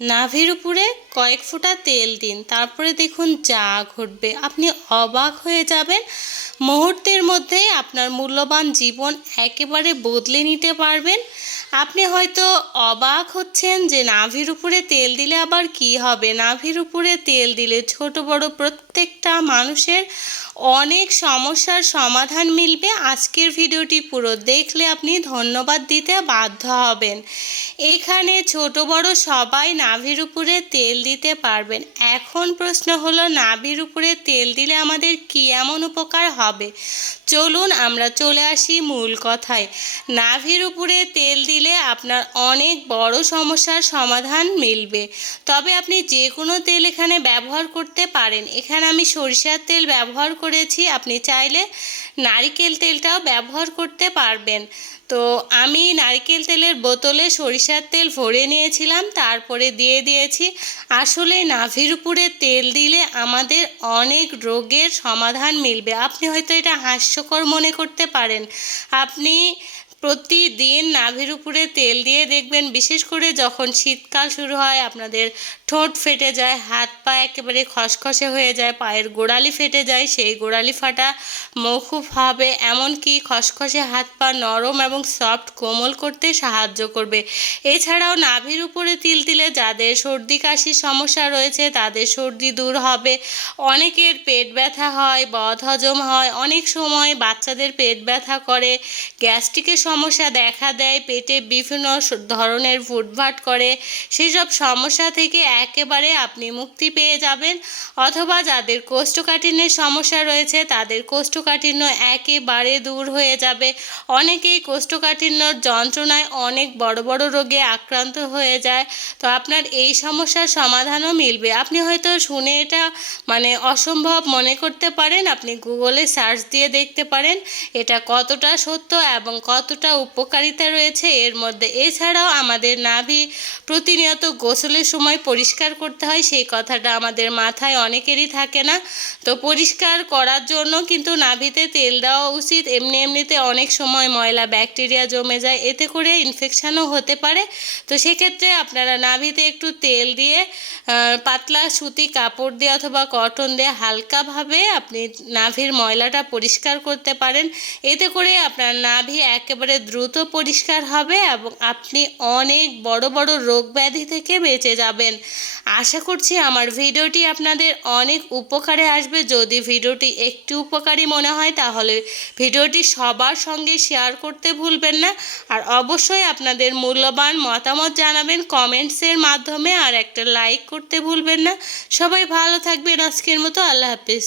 নাভির উপরে কয়েক ফোঁটা তেল দিন, তারপরে দেখুন যা ঘটবে। আপনি অবাক হয়ে যাবেন, মুহূর্তের মধ্যে আপনার মূল্যবান জীবন একেবারে বদলে নিতে পারবেন। আপনি হয়তো অবাক হচ্ছেন যে নাভির উপরে তেল দিলে আবার কি হবে? নাভির উপরে তেল দিলে ছোট, বড় প্রত্যেকটা মানুষের অনেক সমস্যার সমাধান মিলবে। আজকের ভিডিওটি পুরো দেখলে আপনি ধন্যবাদ দিতে বাধ্য হবেন। এখানে ছোট, বড় সবাই নাভির উপরে তেল দিতে পারবেন। এখন প্রশ্ন হলো, নাভির উপরে তেল দিলে আমাদের কি এমন উপকার হবে? চলুন আমরা চলে আসি মূল কথায়। নাভির উপরে তেল দিলে আপনার অনেক বড় সমস্যার সমাধান মিলবে। তবে আপনি যে কোনো তেল এখানে ব্যবহার করতে পারেন। এখানে আমি সরিষার তেল ব্যবহার করেছি। আপনি চাইলে নারিকেল তেলটাও ব্যবহার করতে পারবেন। তো আমি নারকেল তেলের বোতলে সরিষার তেল ভরে নিয়েছিলাম, তারপরে দিয়ে দিয়েছি। আসলে নাভির উপরে তেল দিলে আমাদের অনেক রোগের সমাধান মিলবে। আপনি হয়তো এটা হাস্যকর মনে করতে পারেন। আপনি প্রতিদিন নাভির উপরে তেল দিয়ে দেখবেন, বিশেষ করে যখন শীতকাল শুরু হয়, আপনাদের ঠোঁট ফেটে যায়, হাত পা একেবারে খসখসে হয়ে যায়, পায়ের গোড়ালি ফেটে যায়, সেই গোড়ালি ফাটা মৌখুফ হবে। এমনকি খসখসে হাত পা নরম এবং সফট কোমল করতে সাহায্য করবে। এছাড়াও নাভির উপরে তিল তিলে যাদের সর্দি, কাশির সমস্যা রয়েছে, তাদের সর্দি দূর হবে। অনেকের পেট ব্যথা হয়, বদহজম হয়, অনেক সময় বাচ্চাদের পেট ব্যথা করে, গ্যাস্ট্রিকের সমস্যা দেখা দেয়, পেটে বিভিন্ন ধরনের ফুটভাট করে সেই সব সমস্যা থেকে একেবারে আপনি মুক্তি পেয়ে যাবেন। অথবা যাদের কোষ্ঠকাঠিন্যের সমস্যা রয়েছে, তাদের কোষ্ঠকাঠিন্য একেবারে দূর হয়ে যাবে। অনেকেই কোষ্ঠকাঠিন্যর যন্ত্রণায় অনেক বড় বড় রোগে আক্রান্ত হয়ে যায়। তো আপনার এই সমস্যার সমাধানও মিলবে। আপনি হয়তো শুনে এটা মানে অসম্ভব মনে করতে পারেন। আপনি গুগলে সার্চ দিয়ে দেখতে পারেন এটা কতটা সত্য এবং কতটা উপকারিতা রয়েছে এর মধ্যে। এছাড়াও আমাদের নাভি প্রতিনিয়ত গোসলের সময় পরিষ্কার করতে হয়, সেই কথাটা আমাদের মাথায় অনেকেরই থাকে না। তো পরিষ্কার করার জন্য কিন্তু নাভিতে তেল দেওয়া উচিত। এমনি এমনিতে অনেক সময় ময়লা, ব্যাকটেরিয়া জমে যায়, এতে করে ইনফেকশানও হতে পারে। তো সেক্ষেত্রে আপনারা নাভিতে একটু তেল দিয়ে পাতলা সুতি কাপড় দিয়ে অথবা কটন দিয়ে হালকাভাবে আপনি নাভির ময়লাটা পরিষ্কার করতে পারেন। এতে করে আপনার নাভি একেবারে দ্রুত পরিষ্কার হবে এবং আপনি অনেক বড় বড় রোগ ব্যাধি থেকে বেঁচে যাবেন। আশা করছি আমার ভিডিওটি আপনাদের অনেক উপকারে আসবে। যদি ভিডিওটি একটু উপকারী মনে হয়, তাহলে ভিডিওটি সবার সঙ্গে শেয়ার করতে ভুলবেন না। আর অবশ্যই আপনাদের মূল্যবান মতামত জানাবেন কমেন্টসের মাধ্যমে, আর একটা লাইক করতে ভুলবেন না। সবাই ভালো থাকবেন আজকের মতো। আল্লাহ হাফিজ।